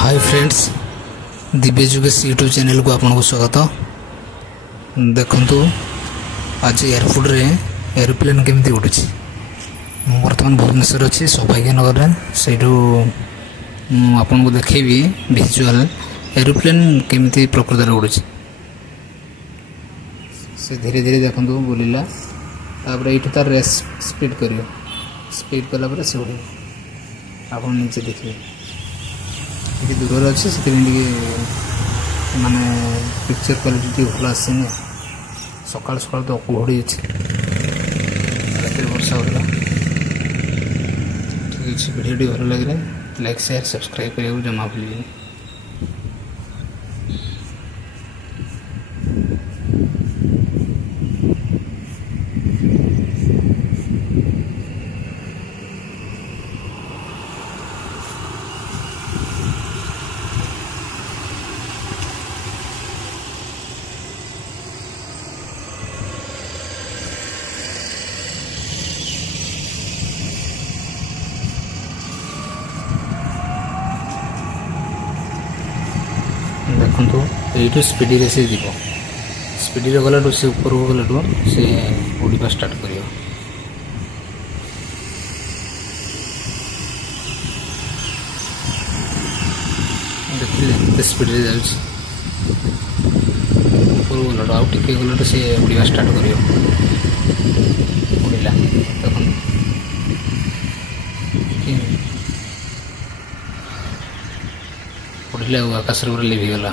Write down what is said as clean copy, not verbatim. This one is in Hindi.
Hi friends, Divya जुगेश YouTube channel को आपको स्वागत। देखंतु आज एयरपोर्ट रे एरोप्लेन केमती उड़ी। बर्तमान भुवनेश्वर अच्छी सौभाग्य नगर में से आपन को देखेबी विजुअल एरोप्लेन केमती प्रकृत उड़ी। से धीरे धीरे देखंतु बुलिला तापर ये तार रेस स्पीड करियो। स्पीड कला से उड़ आप नीचे देखिए ये दूर अच्छे से माने पिक्चर क्वालिटी भल आसे सकाल सकाल तो कुहड़ी रात वर्षा होगा। ठीक अच्छे वीडियो भल लगे लाइक शेयर सब्सक्राइब करने जमा भूलिए। देखो ये स्पीड रे से जीव स्पीड रे गला से ऊपर को गला से उड़वा स्टार्ट कर देखिए स्पीड रे जाऊँ ऊपर गला आउ टिके गला से उड़वा स्टार्ट कर उड़िला। देखो उड़िले आकाश रे लिभिगला।